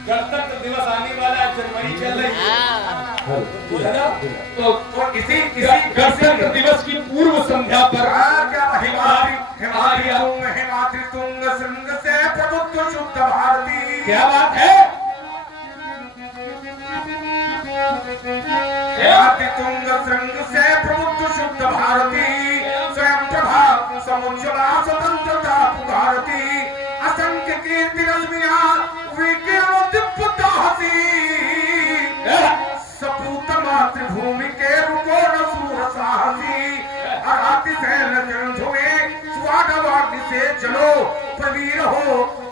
गणतंत्र दिवस आने वाला है, जनवरी चल रही है तो इसी गणतंत्र दिवस की पूर्व संध्या पर हिमाद्री तुंग श्रृंग से प्रबुद्ध शुद्ध भारती। क्या बात है? हिमाद्री तुंग श्रृंग से प्रबुद्ध शुद्ध भारती, स्वयं प्रभा समुज्ज्वला स्वतंत्रता पुकारती, असंख्य कीर्ति रश्मियां विकिरण दीप्त हसी, सपूत मातृभूमि के रुको न सूर साहसी, अराति सैन झुमे स्वागवाग्नि से चलो, प्रवीर हो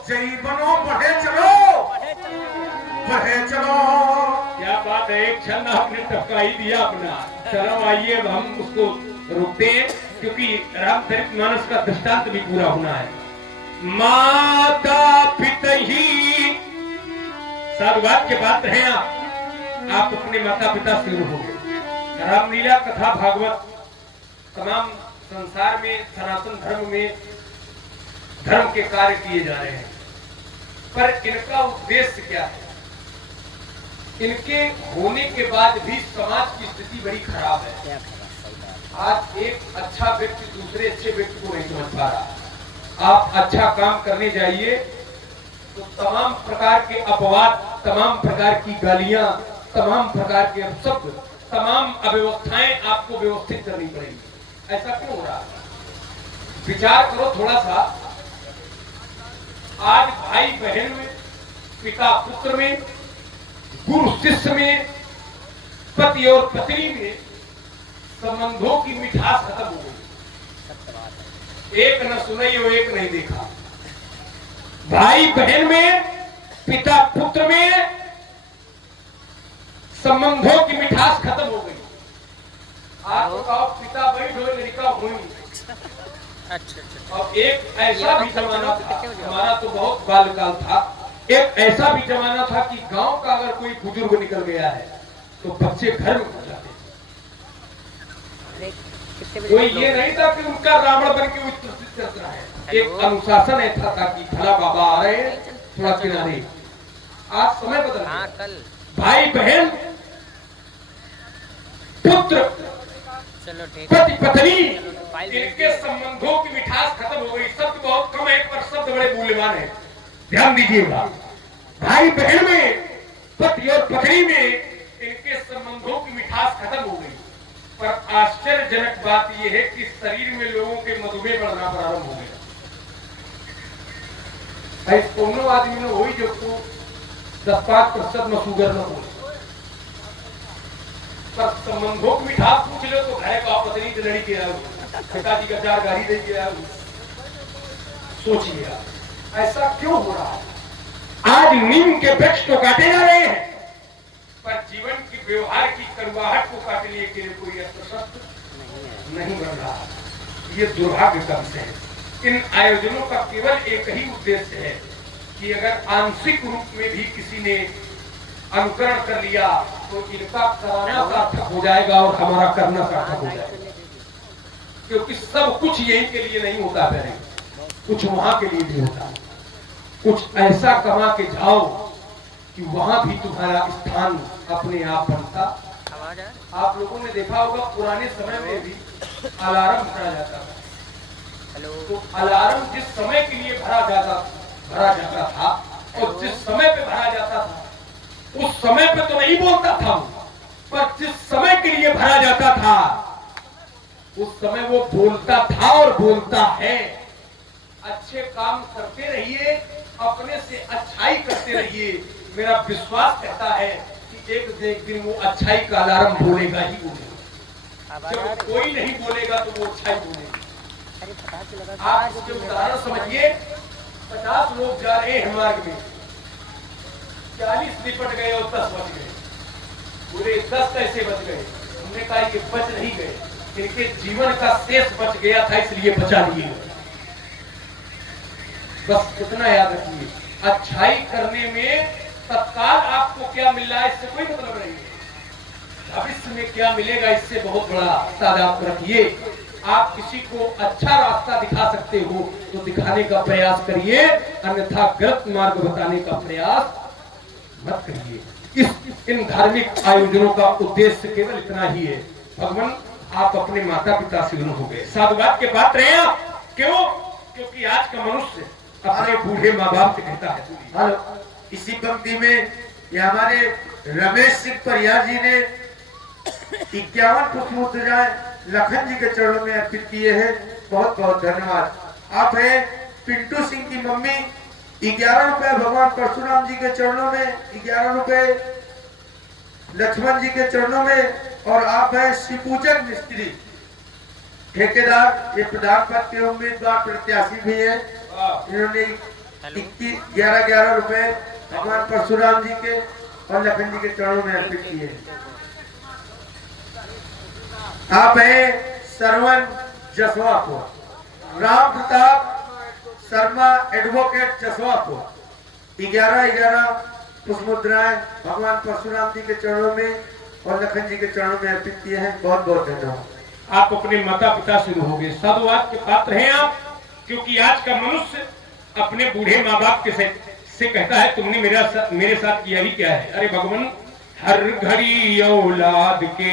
जय बनो, बढ़े चलो बढ़े चलो। क्या बात है, एक क्षण आपने टपका ही दिया अपना। चलो आइए अब हम उसको रोकते हैं, क्योंकि रामचरित मानस का दृष्टांत भी पूरा होना है। माता पिता ही साधुवाद के बात हैं आप अपने माता पिता से हो गए। रामलीला कथा भागवत तमाम संसार में सनातन धर्म में धर्म के कार्य किए जा रहे हैं, पर इनका उद्देश्य क्या है? इनके होने के बाद भी समाज की स्थिति बड़ी खराब है। आज एक अच्छा व्यक्ति दूसरे अच्छे व्यक्ति को नहीं समझ पा रहा। आप अच्छा काम करने जाइए तो तमाम प्रकार के अपवाद, तमाम प्रकार की गालियां, तमाम प्रकार के अपशब्द, तमाम अव्यवस्थाएं आपको व्यवस्थित करनी पड़ेगी। ऐसा क्यों हो रहा है? विचार करो थोड़ा सा। आज भाई बहन में, पिता पुत्र में, गुरु शिष्य में, पति और पत्नी में संबंधों की मिठास खत्म हो गई। एक न सुनाई और एक नहीं देखा। भाई बहन में, पिता पुत्र में संबंधों की मिठास खत्म हो गई। आप तो कहो पिता बैठो लड़का हुई। और एक ऐसा भी जमाना था, हमारा तो बहुत बालकाल था, एक ऐसा भी जमाना था कि गांव का अगर कोई बुजुर्ग निकल गया है तो बच्चे घर में हो जाते। कोई ये नहीं था कि उनका रावण बन के उत्पत्ति करता है। एक अनुशासन ऐसा था कि भला बाबा आ रहे हैं, थोड़ा किनारे। आज समय बदल गया। भाई बहन, पुत्र, पति पत्नी, इनके संबंधों की मिठास खत्म हो गई। शब्द बहुत कम है पर शब्द बड़े मूल्यवान है, ध्यान दीजिएगा। भाई बहन में, पति और पत्नी में इनके संबंधों की मिठास खत्म हो गई। पर आश्चर्यजनक बात यह है कि शरीर में लोगों के मधुमेह बढ़ना प्रारंभ हो गया। दोनों आदमी ने वही जो 10-5% में शुगर न हो, पर संबंधों की मिठास पूछ लो तो घर का पत्नी की लड़ी के आओ, पिताजी का 4 गाड़ी दे के आओ। सोचिए ऐसा क्यों हो रहा है? आज नीम के वृक्ष तो काटे जा रहे हैं, पर जीवन की व्यवहार की कड़वाहट को काटने के लिए कोई अस्त्र नहीं बन रहा। ये दुर्भाग्य का विषय है। इन आयोजनों का केवल एक ही उद्देश्य है कि अगर आंशिक रूप में भी किसी ने अनुकरण कर लिया तो इनका कराना सार्थक हो जाएगा और हमारा करना सार्थक हो जाएगा। क्योंकि सब कुछ यही के लिए नहीं होता, पहले कुछ वहां के लिए भी होता है। कुछ ऐसा कमा के जाओ कि वहां भी तुम्हारा स्थान अपने आप बनता। आप लोगों ने देखा होगा पुराने समय में भी अलार्म भरा जाता था। तो अलार्म जिस समय के लिए भरा जाता था और जिस समय पे भरा जाता था उस समय पे तो नहीं बोलता था, पर जिस समय के लिए भरा जाता था उस समय वो बोलता था और बोलता है। अच्छे काम करते रहिए, अपने से अच्छाई करते रहिए। मेरा विश्वास कहता है कि एक दिन वो अच्छाई का अलार्म बोलेगा ही बोलेगा। जब कोई नहीं बोलेगा तो वो अच्छाई बोलेगा। आप उसके उदाहरण समझिए। 50 लोग जा रहे हैं मार्ग में, 40 निपट गए और 10 बच गए। पूरे 10 कैसे बच गए? हमने कहा ये बच नहीं गए, इनके जीवन का शेष बच गया था इसलिए बचा लिए। बस इतना याद रखिए। अच्छाई करने में तत्काल आपको क्या मिल रहा है इससे कोई मतलब नहीं है। भविष्य में क्या मिलेगा इससे बहुत बड़ा तादाद रखिए। आप किसी को अच्छा रास्ता दिखा सकते हो तो दिखाने का प्रयास करिए, अन्यथा गलत मार्ग बताने का प्रयास मत करिए। इन धार्मिक आयोजनों का उद्देश्य केवल इतना ही है, भगवान आप अपने माता पिता से ऋण हो गए, साधुवाद के पात्र हैं आप। क्यों? क्योंकि आज का मनुष्य अपने बूढ़े माँ बाप से कहता है। हेलो, इसी पंक्ति में ये हमारे रमेश सिंह परिया जी ने 51 पुष्पोत्तराएं लखन जी के चरणों में अर्पित किए हैं। बहुत बहुत धन्यवाद। आप हैं पिंटू सिंह की मम्मी, 11 रुपए भगवान परशुराम जी के चरणों में, 11 रुपए लक्ष्मण जी के चरणों में। और आप हैं शिवपूजन मिस्त्री, ठेकेदार, ये प्रधान पद के उम्मीदवार प्रत्याशी भी है। इन्होंने 11 रुपए भगवान परशुराम जी के और लखन जी के चरणों में अर्पित किए। आप हैं सरवन जसवापुर, राम प्रताप शर्मा एडवोकेट जसवापुर, 11 पुष्पोत्तराएं भगवान परशुराम जी के चरणों में और लखन जी के चरणों में अर्पित किए हैं। बहुत बहुत धन्यवाद। आप अपने माता पिता से रहोगे, साधुवाद के पात्र हैं आप। क्योंकि आज का मनुष्य अपने बूढ़े माँ बाप के से कहता है तुमने मेरे साथ किया ही क्या है। अरे भगवान, हर घड़ी औलाद के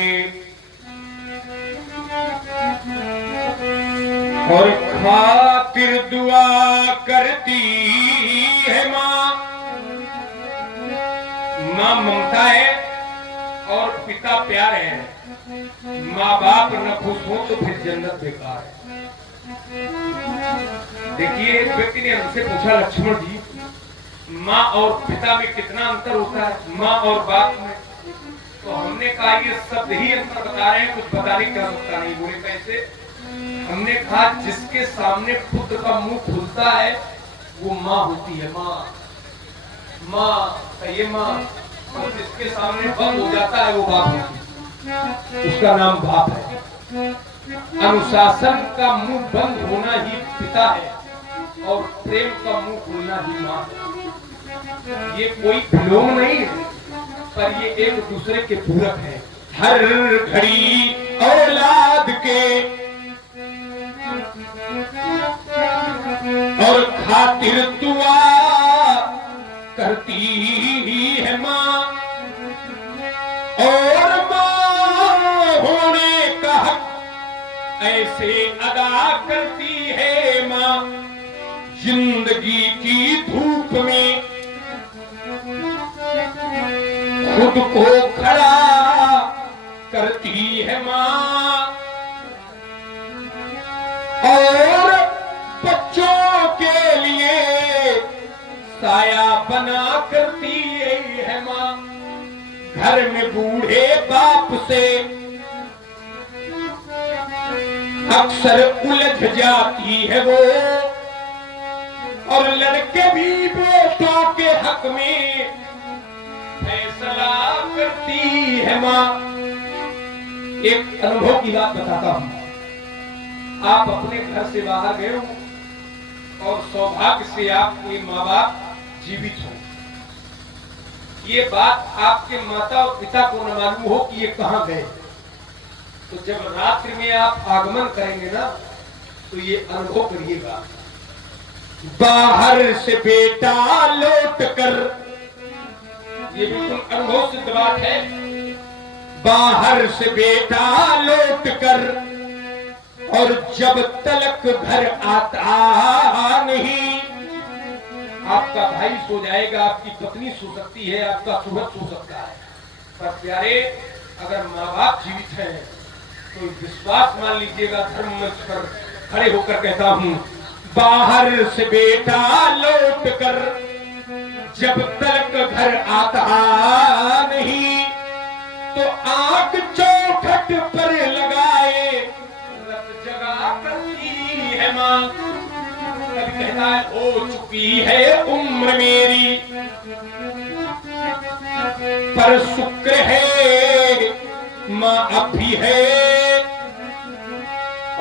और खातिर दुआ करती है माँ। माँ ममता है और पिता प्यार है। माँ बाप न खुश हो तो फिर जन्नत बेकार है। देखिए, एक व्यक्ति ने हमसे पूछा, लक्ष्मण जी, माँ और पिता में कितना अंतर होता है, माँ और बाप में? तो हमने कहा ये शब्द ही अंतर बता रहे हैं, कुछ बताने की आवश्यकता नहीं। बोले कैसे? हमने कहा जिसके सामने पुत्र का मुंह खुलता है वो माँ होती है। माँ ये माँ, और जिसके सामने बंद हो जाता है वो बाप होती है, उसका नाम बाप है। अनुशासन का मुंह बंद होना ही पिता है और प्रेम का मुंह खुलना ही माँ है। ये कोई विलोम नहीं है, पर ये एक दूसरे के पूरक है। हर घड़ी औलाद के और खातिर दुआ करती है माँ, और माँ होने का हक ऐसे अदा करती है माँ। जिंदगी की धूप में खुद को खड़ा करती है माँ, और बच्चों के लिए साया बना करती है माँ। घर में बूढ़े बाप से अक्सर उलझ जाती है वो, और लड़के भी बेटों के हक में फैसला करती है माँ। एक अनुभव की बात बताता हूँ। आप अपने घर से बाहर गए हो और सौभाग्य से आपके माँ बाप जीवित हो। ये बात आपके माता और पिता को न मालूम हो कि ये कहाँ गए। तो जब रात्रि में आप आगमन करेंगे ना, तो ये अनुभव करिएगा। बाहर से बेटा लौट कर, ये बिल्कुल अनुभव सिद्ध बात है। बाहर से बेटा लौट कर और जब तलक घर आता नहीं, आपका भाई सो जाएगा, आपकी पत्नी सो सकती है, आपका सुहृद सो सकता है, पर प्यारे अगर माँ बाप जीवित हैं तो विश्वास मान लीजिएगा। धर्म मंच पर खड़े होकर कहता हूँ, बाहर से बेटा लौट कर जब तलक घर आता नहीं, तो आंख चौखट पर लगाए रत जगा करती है माँ। कभी कहता है हो चुकी है उम्र मेरी, पर शुक्र है माँ अब भी है,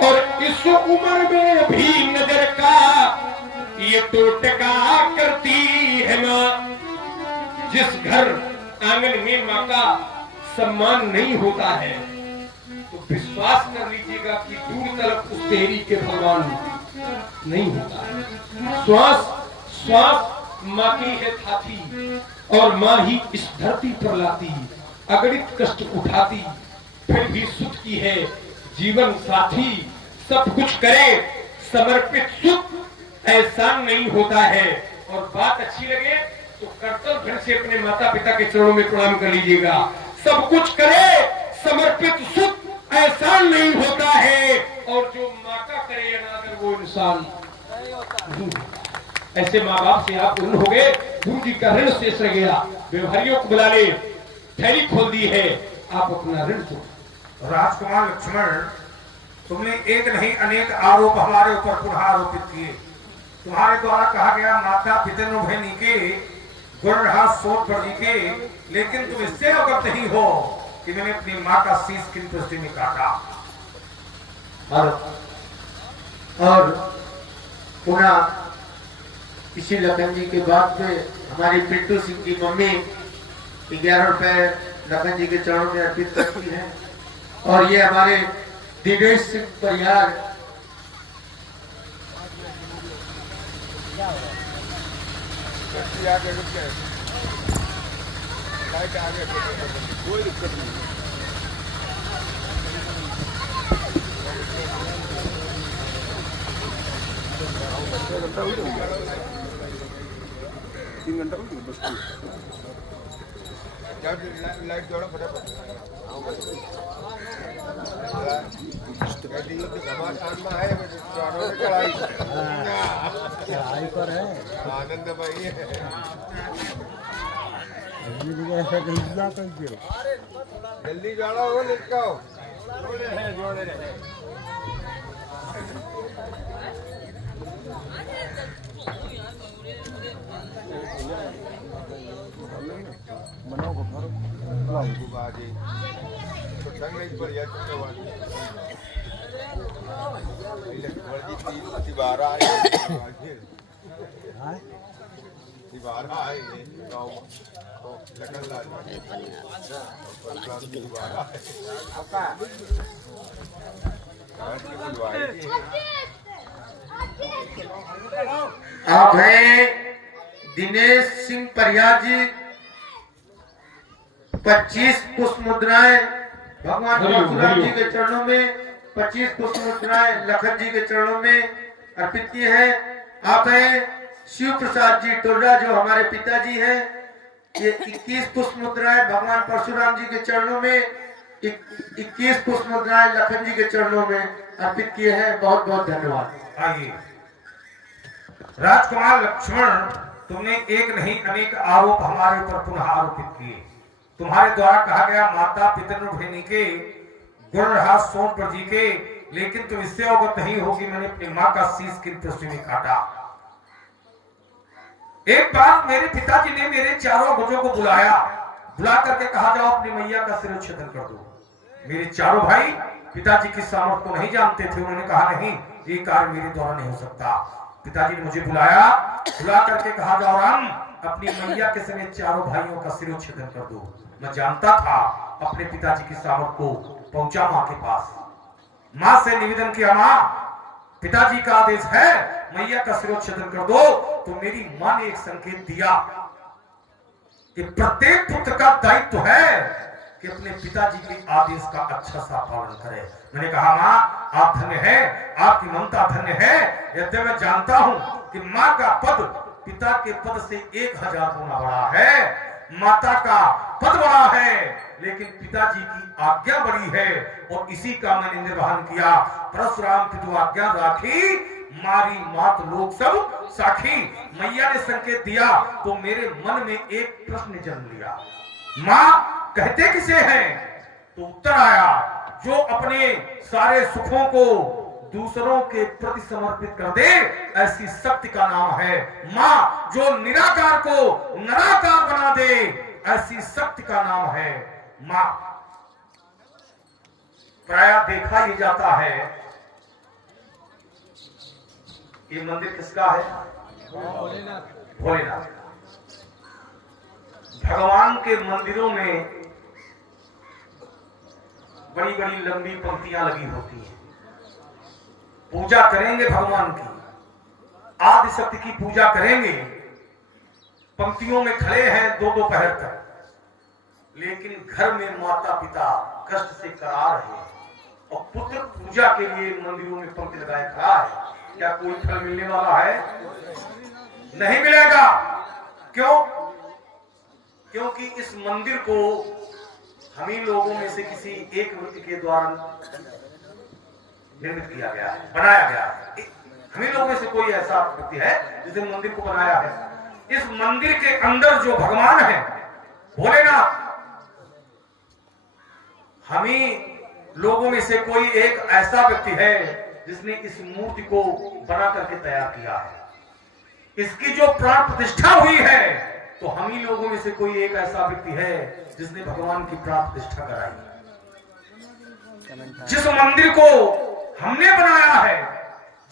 और इस उम्र में भी नजर का ये टोटका करती है माँ। जिस घर आंगन में माँ का सम्मान नहीं होता है, तो विश्वास कर लीजिएगा कि दूर तरफ उस देरी के भगवान नहीं होता है। श्वास श्वास माँ की है थाती और माँ ही इस धरती पर लाती, अगणित कष्ट उठाती, फिर भी सुख की है जीवन साथी। सब कुछ करे समर्पित सुख एहसान नहीं होता है। और बात अच्छी लगे तो कर्तव्य फिर से अपने माता पिता के चरणों में प्रणाम कर लीजिएगा। सब कुछ करे समर्पित सुख एहसान नहीं होता है, और जो माँ का करे अनादर वो इंसान। ऐसे माँ बाप से आप ऋण हो गए, गुरु जी का ऋण शेष रह गया। व्यवहारियों को बुला ले, थैली खोल दी है, आप अपना ऋण दो। राजकुमार लक्ष्मण, तुमने एक नहीं अनेक आरोप हमारे ऊपर पुनः आरोपित किए। तुम्हारे द्वारा कहा गया माता पिता भैनी के गुण रहा सोच बढ़ी के, लेकिन तुम इससे अवगत नहीं हो कि मैंने अपनी माँ का शीश किन दृष्टि में काटा। और पुनः इसी लखन जी के बाद में हमारी पिंटू सिंह की मम्मी 11 रुपए लखन जी के चरणों में अर्पित करती है। और ये हमारे दिनेश सिंह परिहार कोई दिक्कत नहीं। तीन घंटा हो गया बस। लाइट जोड़ो फटाफट। चढ़ाई पर है, आनंद भाई है। जल्दी जोड़ो वो लिखो। जोड़े रहे बनाओ को भरो बाजी तो संग नहीं पर यार तो बात वर्दी 3 12 हां 12 है गांव तो लगन ला आपका आप हैं दिनेश सिंह परिहार जी। 25 पुष्प मुद्राएं भगवान परशुराम जी के चरणों में, 25 पुष्प मुद्राएं लखन जी के चरणों में अर्पित किए हैं। आप हैं शिव प्रसाद जी टोडा, जो हमारे पिताजी हैं। ये 21 पुष्प मुद्राएं भगवान परशुराम जी के चरणों में, 21 पुष्प मुद्राएं लखन जी के चरणों में अर्पित किए हैं। बहुत बहुत धन्यवाद। आइए राजकुमार लक्ष्मण, तुमने एक नहीं अनेक आरोप हमारे ऊपर पुनः आरोपित किए। तुम्हारे द्वारा कहा गया माता पिता भैनी के गुण रहा सोन पर जी के, लेकिन तुम इससे अवगत नहीं हो कि मैंने अपनी माँ का शीश किन दृष्टि में काटा। एक बार मेरे पिताजी ने मेरे चारों भुजों को बुलाया, बुला करके कहा जाओ अपनी मैया का सिरोच्छेदन कर दो। मेरे चारों भाई पिताजी की सामर्थ्य को नहीं जानते थे। उन्होंने कहा नहीं, ये कार्य मेरे द्वारा नहीं हो सकता। पिताजी ने मुझे बुलाया, बुला करके कहा जाओ राम अपनी मैया के समेत चारों भाइयों का सिरोच्छेदन कर दो। मैं जानता था अपने पिताजी की सामर्थ्य को। पहुंचा माँ के पास, माँ से निवेदन किया, माँ पिताजी का आदेश है मैया का सिरोच्छेदन कर दो। तो मेरी माँ ने एक संकेत दिया कि प्रत्येक पुत्र का दायित्व है कि अपने पिताजी के आदेश का अच्छा सा पालन करे। मैंने कहा माँ आप धन्य है, आपकी ममता धन्य है। यद्यपि मैं जानता हूं कि माँ का पद पिता के पद से 1000 गुना बड़ा है, माता का पद बड़ा है, लेकिन पिताजी की आज्ञा बड़ी है और इसी का मैंने निर्वहन किया। परशुराम की जो आज्ञा राखी, मारी मात लोग सब साखी। मैया ने संकेत दिया तो मेरे मन में एक प्रश्न जन्म लिया, माँ कहते किसे हैं? तो उत्तर आया, जो अपने सारे सुखों को दूसरों के प्रति समर्पित कर दे, ऐसी शक्ति का नाम है माँ। जो निराकार को निराकार बना दे, ऐसी शक्ति का नाम है माँ। प्रायः देखा ही जाता है, ये मंदिर किसका है? भोलेनाथ। भगवान के मंदिरों में बड़ी बड़ी लंबी पंक्तियां लगी होती हैं। पूजा करेंगे भगवान की, आदि शक्ति की पूजा करेंगे, पंक्तियों में खड़े हैं 2-2 पहर तक, लेकिन घर में माता पिता कष्ट से करा रहे हैं और पुत्र पूजा के लिए मंदिरों में पंक्ति लगाए खड़ा है। क्या कोई फल मिलने वाला है? नहीं मिलेगा। क्यों? क्योंकि इस मंदिर को हम ही लोगों में से किसी एक व्यक्ति के द्वारा निर्मित किया गया है, बनाया गया है। हम ही लोगों में से कोई ऐसा व्यक्ति है जिसने मंदिर को बनाया है। इस मंदिर के अंदर जो भगवान है भोलेनाथ, हम ही लोगों में से कोई एक ऐसा व्यक्ति है जिसने इस मूर्ति को बना करके तैयार किया है। इसकी जो प्राण प्रतिष्ठा हुई है तो हम ही लोगों में से कोई एक ऐसा व्यक्ति है जिसने भगवान की प्राण प्रतिष्ठा कराई। जिस मंदिर को हमने बनाया है,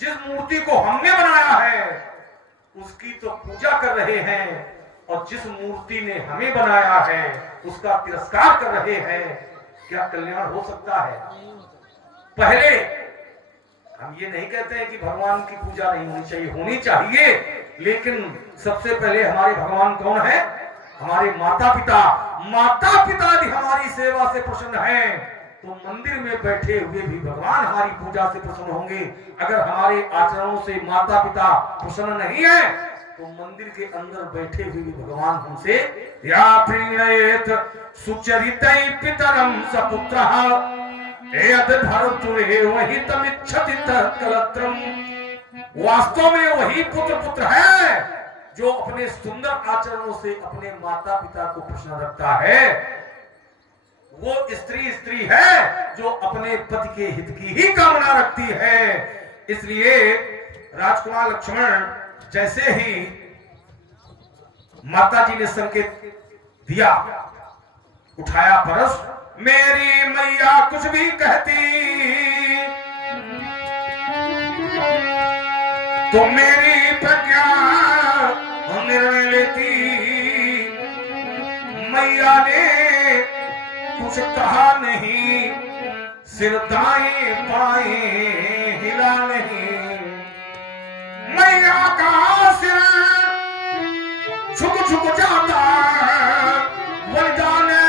जिस मूर्ति को हमने बनाया है, उसकी तो पूजा कर रहे हैं और जिस मूर्ति ने हमें बनाया है उसका तिरस्कार कर रहे हैं। क्या कल्याण हो सकता है? पहले हम ये नहीं कहते हैं कि भगवान की पूजा नहीं होनी चाहिए, होनी चाहिए, लेकिन सबसे पहले हमारे भगवान कौन है? हमारे माता पिता। माता पिता भी हमारी सेवा से प्रसन्न हैं तो मंदिर में बैठे हुए भी भगवान हमारी पूजा से प्रसन्न होंगे। अगर हमारे आचरणों से माता पिता प्रसन्न नहीं है तो मंदिर के अंदर बैठे हुए भी भगवान हमसे या प्रीणयेत सुचरितै पितरं सपुत्रः एयद भरतुरे वही तमिच्छति तत्कलत्रम। वास्तव में वही पुत्र है जो अपने सुंदर आचरणों से अपने माता पिता को प्रसन्न रखता है। वो स्त्री है जो अपने पति के हित की ही कामना रखती है। इसलिए राजकुमार लक्ष्मण जैसे ही माता जी ने संकेत दिया, उठाया परस, मेरी मैया कुछ भी कहती तो मेरी प्रज्ञा निर्णय लेती। मैया ने कुछ कहा नहीं, सिर दाएं बाएं हिला नहीं। मैया का सिर झुक जाता, बन जाने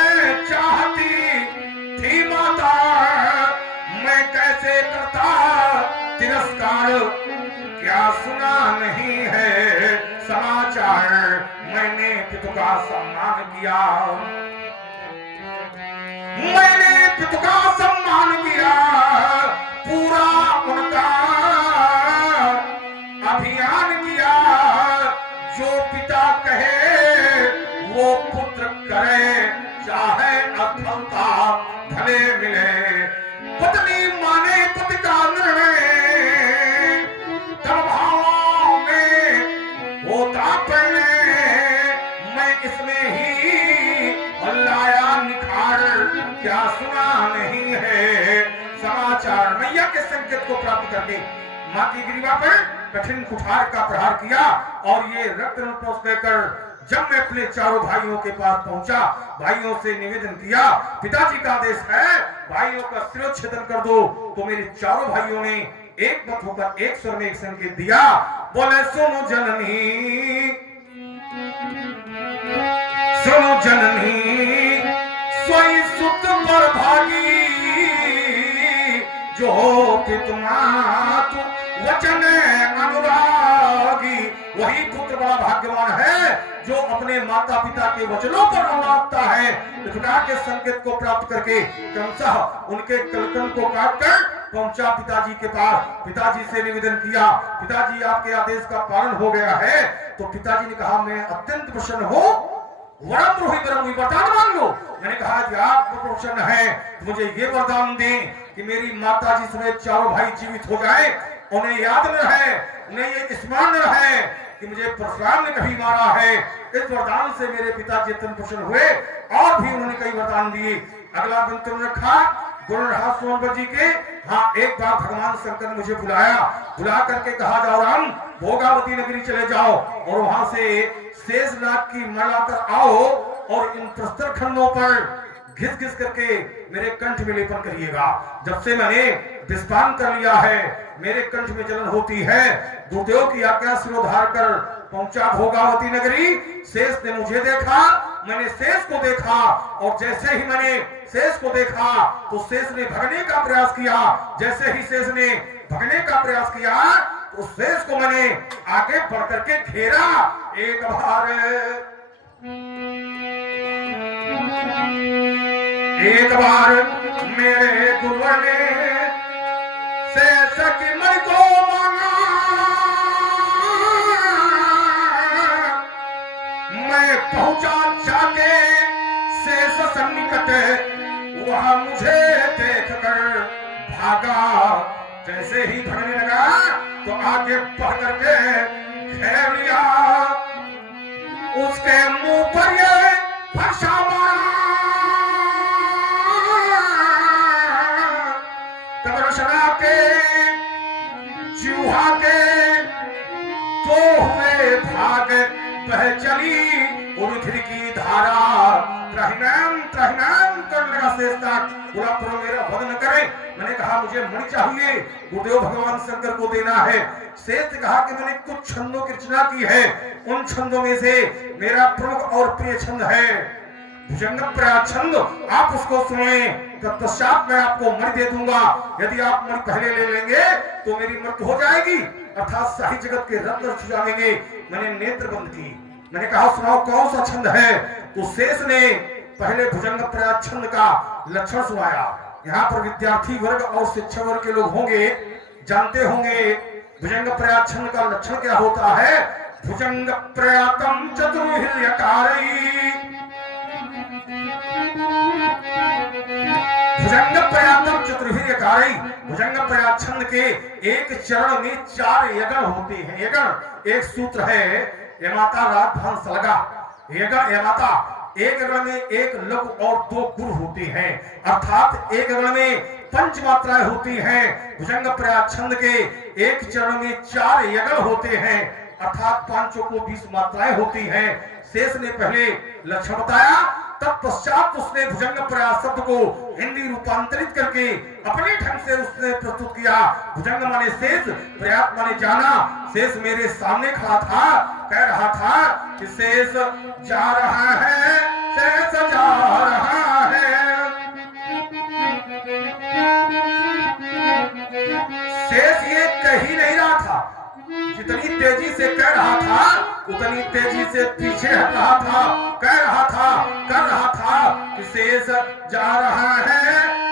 चाहती थी माता। मैं कैसे करता तिरस्कार, क्या सुना नहीं है समाचार। मैंने पितु का सम्मान किया, मैंने पितु का सम्मान किया, पूरा उनका अभियान किया। जो पिता कहे वो पुत्र करे, चाहे अथवा भले मिले। पत्नी माने पति का निर्णय, तब भावों में होता पहले। मैं इसमें ही लाया निखार, क्या सुना नहीं है समाचार। मैया के संकेत को प्राप्त करके मां की ग्रीवा पर कठिन कुठार का प्रहार किया और ये रक्त रंग लेकर जब मैं अपने चारों भाइयों के पास पहुंचा, भाइयों से निवेदन किया, पिताजी का आदेश है भाइयों का शिरोच्छेदन कर दो। तो मेरे चारों भाइयों ने एक मत होकर एक स्वर में एक संकेत दिया, बोले सुनो जननी, सुनो जननी, सोई सुत पर भागी, जो पितुमातु वचन अनुरागी। वही पुत्र बड़ा भाग्यवान है जो अपने माता पिता के वचनों पर अनुरागता है। पिता के संकेत को प्राप्त करके क्रमशः उनके कलकन को काटकर पहुंचा पिताजी के पास। पिताजी से निवेदन किया, पिताजी आपके आदेश का पालन हो गया है। तो पिताजी ने कहा, मैं अत्यंत प्रसन्न हूं, वरम वरदान मांग लो। मैंने कहा कि आप प्रसन्न है, मुझे ये वरदान दें कि मेरी माता जी समेत चारों भाई जीवित हो जाए, उन्हें याद न रहे, उन्हें ये स्मरण न रहे कि मुझे परशुराम ने कभी मारा है। इस वरदान से मेरे पिताजी अत्यंत प्रसन्न हुए और भी उन्होंने कई वरदान दिए। अगला मंत्र रखा गुरु रहा सोनभद्र जी के। हाँ, एक बार भगवान शंकर ने मुझे बुला करके कहा, जाओ राम, भोगावती नगरी चले जाओ और वहां से शेषनाग की माला कर आओ और इन प्रस्तर खंडों पर घिस घिस करके मेरे कंठ में लेपन करिएगा। जब से मैंने विस्पान कर लिया है, मेरे कंठ में जलन होती है। गुरुदेव की आज्ञा सिरोधार कर पहुंचा भोगावती नगरी। शेष ने मुझे देखा, मैंने शेष को देखा, और जैसे ही मैंने शेष को देखा तो शेष ने भगने का प्रयास किया। जैसे ही शेष ने भगने का प्रयास किया तो शेष को मैंने आगे बढ़ करके घेरा। एक बार मेरे गुरुवर ने शेष की मणि को मांगा। मैं पहुंचा जाके शेष सन्निकट, वह मुझे देखकर भागा। जैसे ही भगने लगा तो आगे बढ़ करके घेर लिया। उसके मुंह पर ये फरसा मारा। तब रचना के चूहा के तो हुए भाग बह चली उर्ध्व की धारा। त्रहिणाम त्रहिणाम करने लगा शेष तक। बोला प्रभु मेरा वध न करे। मैंने कहा मुझे मणि चाहिए, गुरुदेव भगवान शंकर को देना है। शेष ने कहा कि मैंने कुछ छंदों की रचना की है, उन छंदों में से मेरा प्रमुख और प्रिय छंद है भुजंग प्रयाग छंद। आप उसको सुने, तत्पश्चात मैं आपको मणि दे दूंगा। यदि आप मणि पहले ले लेंगे तो मेरी मृत्यु हो जाएगी, अर्थात साहित्य जगत के रत्न जाएंगे। मैंने नेत्र बंद की। मैंने कहा सुनाओ कौन सा छंद है। तो शेष ने पहले भुजंग प्रयाग छंद का लक्षण सुनाया। यहाँ पर विद्यार्थी वर्ग और शिक्षक वर्ग के लोग होंगे, जानते होंगे भुजंग प्रयाग छंद का लक्षण क्या होता है। भुजंग प्रयातम चतुर्हिर्यकारई। भुजंग प्रयातम चतुर्हिर्यकारई। भुजंग प्रयाग छंद के एक चरण में 4 यगण होते हैं। यगण एक सूत्र है, यमाता राग भान सलगा। यगण यमाता एक गण में एक लघु और 2 गुर होते हैं, अर्थात एक गण में 5 मात्राएं होती हैं। भुजंग प्रयाग छंद के एक चरण में 4 यगण होते हैं, अर्थात 5 को 20 मात्राएं होती हैं। शेष ने पहले लक्षण बताया, तत्पश्चात उसने भुजंग प्रयाग शब्द को हिंदी रूपांतरित करके अपने ढंग से उसने प्रस्तुत किया। भुजंग माने शेष, प्रयाग माने जाना। शेष मेरे सामने खड़ा था, कह रहा था कि शेष जा रहा है, शेष जा रहा है। शेष ये कह ही नहीं रहा था, जितनी तेजी से कह रहा था उतनी तेजी से पीछे हट रहा था। कह रहा था, कर रहा था कि शेष जा रहा है,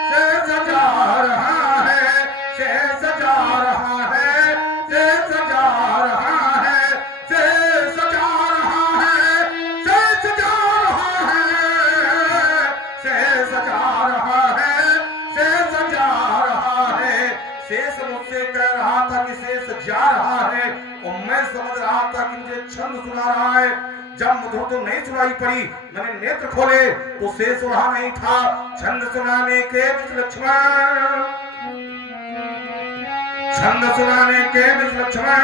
शेष जा रहा है, शेष जा रहा है, शेष जा रहा है, शेष जा रहा है, शेष जा रहा है, शेष जा रहा है, शेष जा रहा है। शेष मुझसे कह रहा था कि शेष जा रहा है, और मैं समझ रहा था कि मुझे छंद सुना रहा है। जब मुझे तो नहीं सुनाई पड़ी, मैंने नेत्र खोले तो शेष वहां नहीं था। छंद सुनाने के लक्ष्मण, छंद सुनाने के लक्ष्मण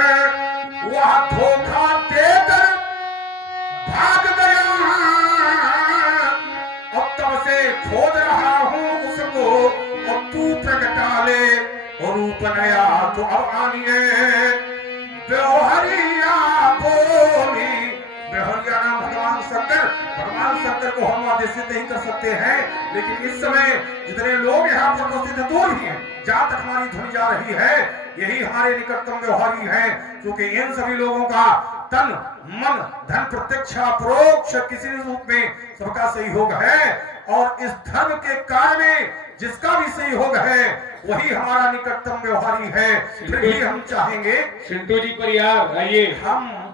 वह धोखा देकर भाग गया। अब तब से खोज रहा हूं उसको, और तू प्रगटा ले और रूप नया तो अब आनिए। बेहरिया बोली, बेहरिया नाम भगवान शंकर। भगवान शंकर को हम आदेशित नहीं कर सकते हैं, लेकिन इस समय जितने लोग यहाँ पर उपस्थित दूर ही हैं, जहाँ तक हमारी ध्वनि जा रही है, यही हमारे निकटतम व्यवहारी हैं, क्योंकि इन सभी लोगों का तन मन धन प्रत्यक्ष परोक्ष किसी रूप में सबका सहयोग है। और इस धर्म के कार्य में जिसका भी सहयोग है वही हमारा निकटतम व्यवहारी है। फिर भी हम चाहेंगे, सिंधु जी पर यार आइए, हम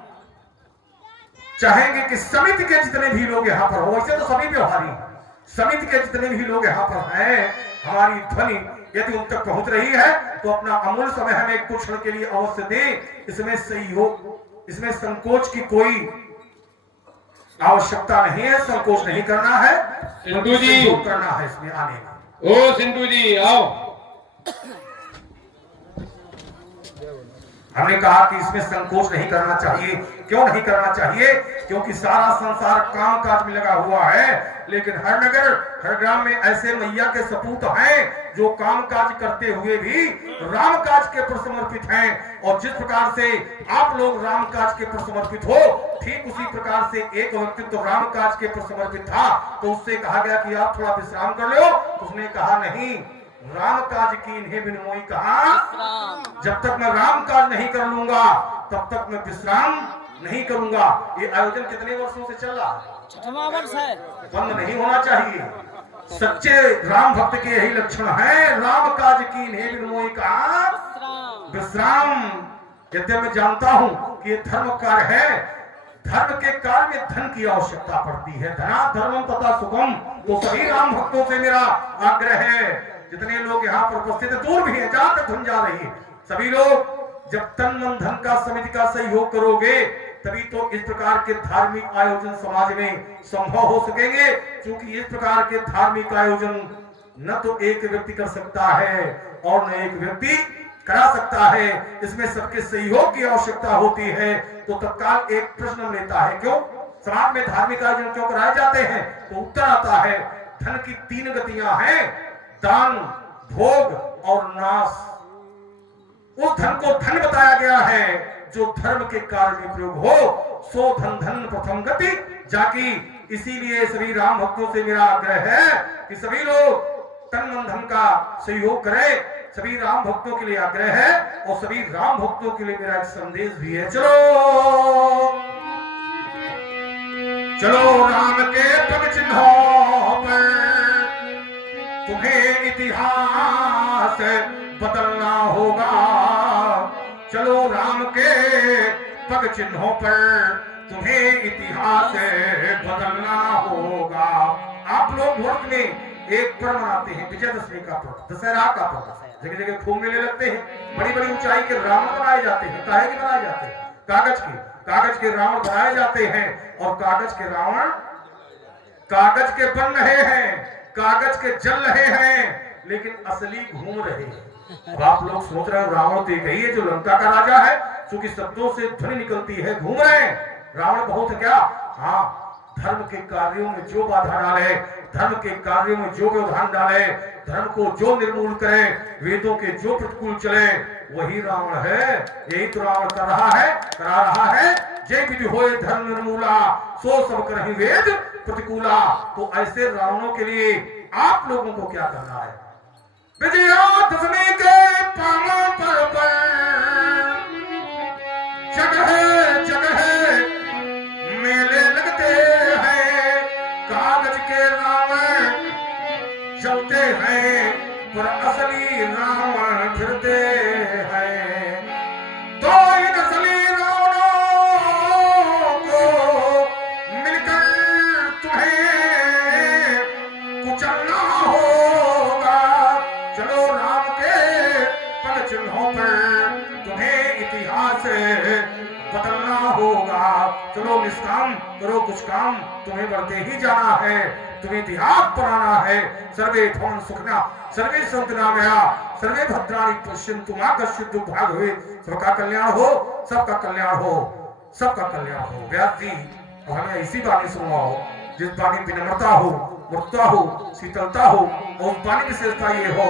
चाहेंगे कि समिति के जितने भी लोग यहाँ पर हो, वैसे तो सभी व्यवहारी हैं, समिति के जितने भी लोग यहाँ पर हैं, हमारी ध्वनि यदि उन तक पहुंच रही है तो अपना अमूल्य समय हमें कुछ क्षण के लिए अवश्य दें। इसमें सहयोग, इसमें संकोच की कोई आवश्यकता नहीं है, संकोच नहीं करना है, सिंधु जी सहयोग करना है इसमें आने में। ओ सिंधु जी आओ। हमने कहा कि इसमें संकोच नहीं करना चाहिए। क्यों नहीं करना चाहिए? क्योंकि सारा संसार काम काज में लगा हुआ है, लेकिन हर नगर हर ग्राम में ऐसे मैया के सपूत हैं जो काम काज करते हुए भी राम काज के प्रति समर्पित हैं। और जिस प्रकार से आप लोग राम काज के प्रति समर्पित हो, ठीक उसी प्रकार से एक व्यक्ति तो राम काज के प्रति समर्पित था, तो उससे कहा गया कि आप थोड़ा विश्राम कर लो। उसने कहा नहीं, राम काज की इन्हें बिन मोई कहा, जब तक मैं राम काज नहीं कर लूंगा तब तक मैं विश्राम नहीं करूंगा। ये आयोजन कितने वर्षों से चल रहा है? 6वां वर्ष है। बंद नहीं होना चाहिए। सच्चे राम भक्त के यही लक्षण है, राम काज की इन्हें बिन मोई कहा विश्राम। यद्यपि मैं जानता हूं कि ये धर्म कार्य है, धर्म के कार्य में धन की आवश्यकता पड़ती है, धना धर्मम तथा सुखम। तो सभी राम भक्तों से मेरा आग्रह है, जितने लोग यहाँ पर उपस्थित है, दूर भी है, जहां तक धन जा रही है, सभी लोग जब तन मन धन का समिति का सहयोग करोगे तभी तो इस प्रकार के धार्मिक आयोजन समाज में संभव हो सकेंगे। क्योंकि इस प्रकार के धार्मिक आयोजन न तो एक व्यक्ति कर सकता है और न एक व्यक्ति करा सकता है, इसमें सबके सहयोग की आवश्यकता होती है। तो तत्काल एक प्रश्न लेता है, क्यों समाज में धार्मिक आयोजन क्यों कराए जाते हैं? तो उत्तर आता है, धन की 3 गतियां हैं, दान, भोग और नाश। उस धन को धन बताया गया है जो धर्म के कार्य में प्रयोग हो, सो धन धन प्रथम गति जाकी। इसीलिए सभी राम भक्तों से मेरा आग्रह है कि सभी लोग तन मन धन का सहयोग करें। सभी राम भक्तों के लिए आग्रह है और सभी राम भक्तों के लिए मेरा एक संदेश भी है। चलो चलो राम के पग चिन्हों पर तुम्हें इतिहास बदलना होगा। चलो राम के पग चिन्हों पर तुम्हें इतिहास बदलना होगा। आप लोग वर्ष में एक पर्व मनाते हैं, विजयदशमी का पर्व, दशहरा का पर्व। जगह जगह खूब मेले लगते हैं, बड़ी बड़ी ऊंचाई के रावण बनाए जाते हैं। काहे के बनाए जाते हैं? कागज के रावण बनाए जाते हैं। और कागज के रावण कागज के बन रहे हैं, कागज के जल रहे हैं, लेकिन असली घूम रहे हैं। अब आप लोग सोच रहे हो रावण तो एक ही है जो लंका का राजा है, क्योंकि शब्दों से ध्वनि निकलती है, घूम रहे हैं। रावण बहुत है क्या? हाँ, धर्म के कार्यों में जो बाधा डाले, धर्म के कार्यों में जो व्यवधान डाले, धर्म को जो निर्मूल करे, वेदों के जो प्रतिकूल चले, वही रावण है। यही तो रावण कर रहा है, करा रहा है। जय विधि होए धर्म निर्मूला, सो सब करहि वेद प्रतिकूला। तो ऐसे रावणों के लिए आप लोगों को क्या करना है? विजयादशमी के पावन पर्व पर जगह जगह मेले लगते हैं, कागज के रावण चलते हैं, पर असली रावण फिरते हैं। तो इन असली रावणों को मिलकर तुम्हें कुचलना होगा। चलो राम के पग चिन्हों पर तुम्हें इतिहास बदलना होगा। चलो निष्काम करो कुछ काम, तुम्हें बढ़ते ही जाना है, तुम्हें इतिहास बनाना है। सर्वे भवन सुखना सर्वे संतु नामया सर्वे भद्राणि पश्यन्तु मा कश्चित् दुर्भाग हुए। सबका कल्याण हो, सबका कल्याण हो, सबका कल्याण हो। व्यास जी हमें इसी बाणी सुनवाओ जिस बाणी में विनम्रता हो, मुक्ता हो, शीतलता हो, और उस बाणी विशेषता ये हो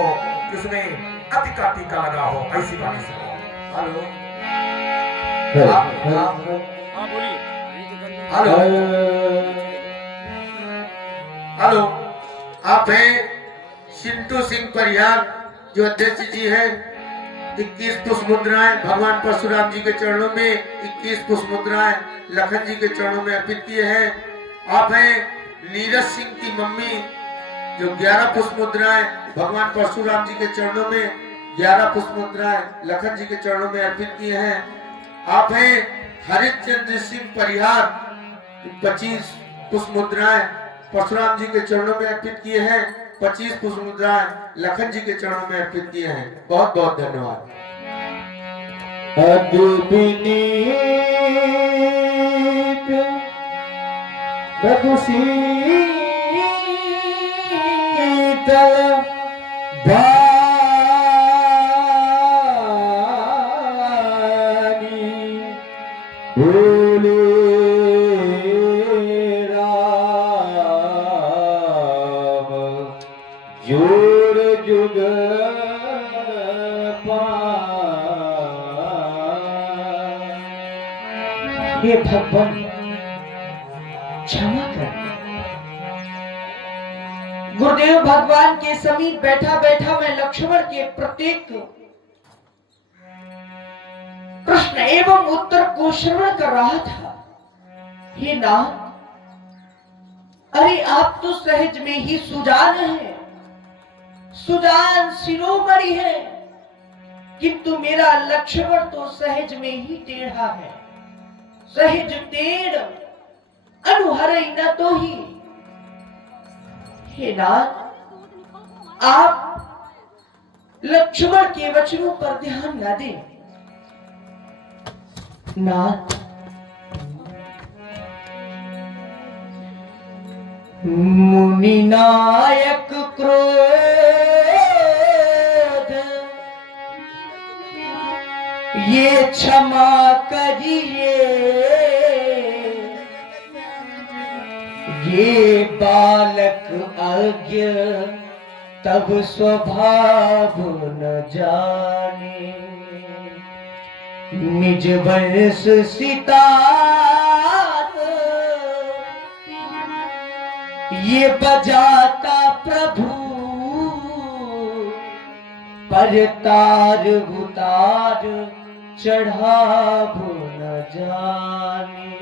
कि उसमें अति का टीका लगा हो। ऐसी बाणी सुनाओ। हेलो हाँ बोलिए। हेलो हेलो, आप हैं चिंटू सिंह परिहार जो अध्यक्ष जी है। 21 पुष्प मुद्राएं भगवान परशुराम जी के चरणों में, 21 पुष्प मुद्राएं लखन जी के चरणों में अर्पित किए हैं। आप हैं नीरज सिंह की मम्मी जो 11 पुष्प मुद्राएं भगवान परशुराम जी के चरणों में, 11 पुष्प मुद्राएं लखन जी के चरणों में अर्पित किए हैं। आप हैं हरिश्चंद्र सिंह परिहार, 25 पुष्प मुद्राएं परशुराम जी के चरणों में अर्पित किए हैं, 25 पुष्प मुद्राएं लखन जी के चरणों में अर्पित किए हैं। बहुत बहुत धन्यवाद। जोर जुग हे भगवान क्षमा कर। गुरुदेव भगवान के समीप बैठा बैठा मैं लक्ष्मण के प्रत्येक प्रश्न एवं उत्तर को श्रवण कर रहा था। हे नाथ, अरे आप तो सहज में ही सुजान हैं, सुजान शिरोमणि है, किंतु मेरा लक्ष्मण तो सहज में ही टेढ़ा है। सहज टेढ़ अनुहर न तो ही। हे नाथ, आप लक्ष्मण के वचनों पर ध्यान न दें। नाथ, मुनि नायक क्रोध ये क्षमा करिए, ये बालक अज्ञ तब स्वभाव न जाने, निज वंश सितार ये बजाता प्रभु, पर तार उतार चढ़ाव न जाने।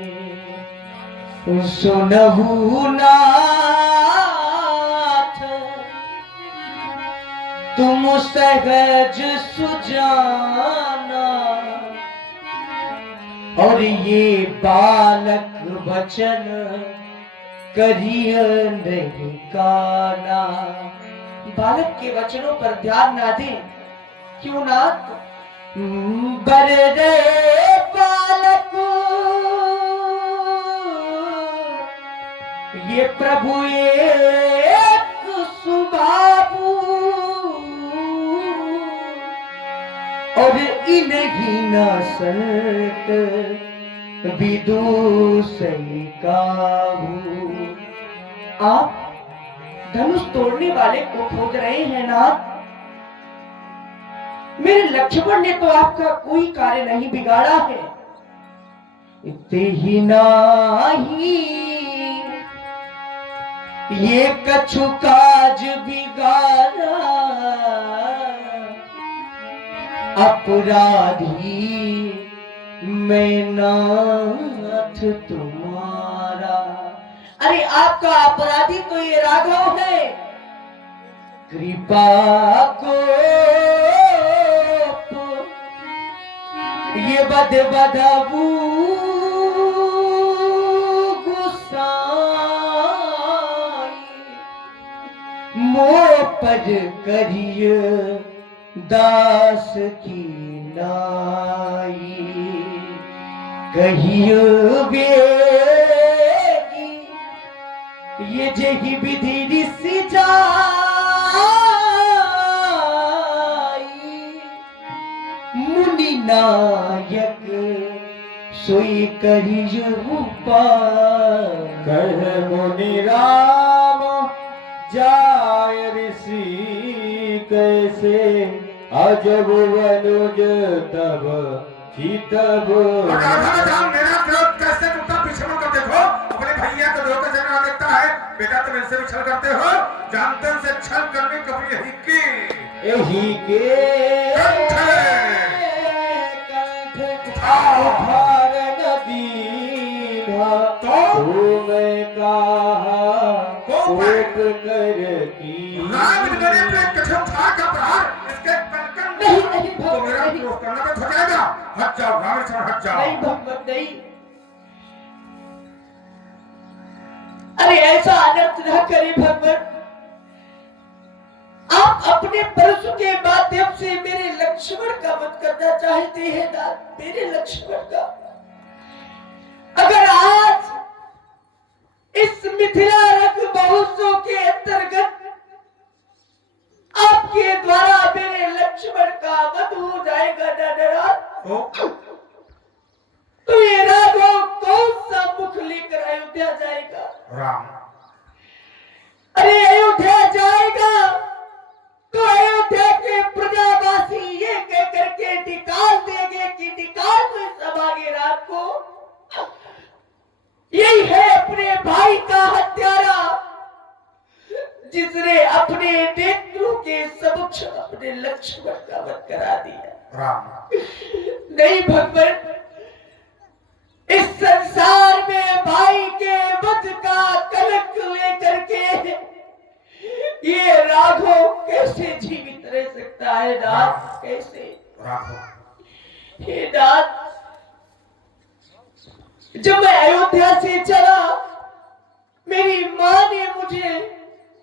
सुनहु नाथ तुम सहज सुजाना, और ये बालक वचन करिय नहीं काना। बालक के वचनों पर ध्यान ना दें। क्यों नाथ? बरे बालक ये प्रभु एक सुबाबू, और इन्हीं न संत विदुषी काबू। आप धनुष तोड़ने वाले को खोज रहे हैं नाथ। मेरे लक्ष्मण ने तो आपका कोई कार्य नहीं बिगाड़ा है। इतने ही नाही ये कछु काज बिगाड़ा, अपराधी मैं नाथ तुम्हारा। अरे आपका अपराधी तो ये राघव है। कृपा को ये बद बदबू मोह पर करिय दास की नाई। कहियो बेगी ये जही विधि ऋषि जाई, मुनि नायक सोई करिय उपाय। कर मुनि राम जाय ऋषि कैसे, अजब अनुज तब चितब। मेरा विरोध कैसे टूटा पीछे मुड़कर देखो। अपने भैया को धोखे से ना देखता है। बेटा तुम इनसे भी छल करते हो। जानते हो से छल करने कभी यही की यही के उठाओ। उठार नदी तो मैं कहा कोप कर की। राम ने मेरे पे कठोर था का प्रहार इसके कलकन नहीं तो मेरा विरोध करना तो हो जाएगा। हट जाओ रामेश्वर, हट जाओ। नहीं भगवत नहीं। अरे ऐसा अनर्थ न करे भगवान। आप अपने परशु के माध्यम से मेरे लक्ष्मण का वध करना चाहते हैं नाथ। मेरे लक्ष्मण का अगर आज इस मिथिला रंग महोत्सव के अंतर्गत आपके द्वारा मेरे लक्ष्मण का वध हो जाएगा नाथ, तो ये राघव कौन सा मुख लेकर अयोध्या जाएगा? राम अरे अयोध्या जाएगा जिसने अपने नेत्रों के समक्ष अपने लक्ष्मण का वध करा दिया। राम नहीं भगवान, इस संसार में भाई के वध का कलंक लेकर के ये राघव कैसे जीवित रह सकता है नाथ? कैसे? राम हे नाथ, जब मैं अयोध्या से चला, मेरी माँ ने मुझे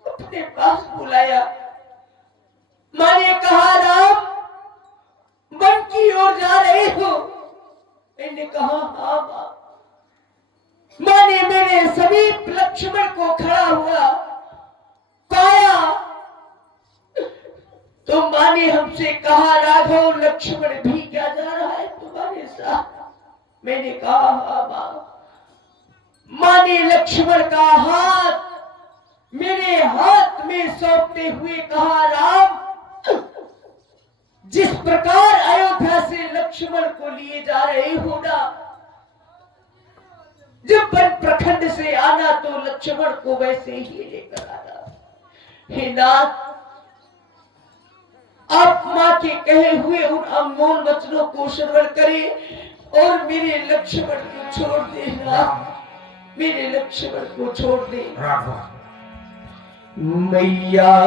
अपने पास बुलाया। माँ ने कहा, राम वन की ओर जा रहे हो? मैंने कहा, हाँ माँ। माँ ने मेरे समीप लक्ष्मण को खड़ा हुआ पाया तो माँ ने हमसे कहा, राघव लक्ष्मण भी क्या जा रहा है तुम्हारे साथ? मैंने कहा, हाँ माँ। माँ ने लक्ष्मण का हाथ मेरे हाथ में सौंपते हुए कहा, राम जिस प्रकार अयोध्या से लक्ष्मण को लिए जा रहे हो ना, जब वन प्रखंड से आना तो लक्ष्मण को वैसे ही लेकर आना। हे नाथ, आप माँ के कहे हुए उन अनमोल वचनों को श्रवण करें और मेरे लक्ष्मण को छोड़ देना, मेरे लक्ष्मण को छोड़ दे। राम मैया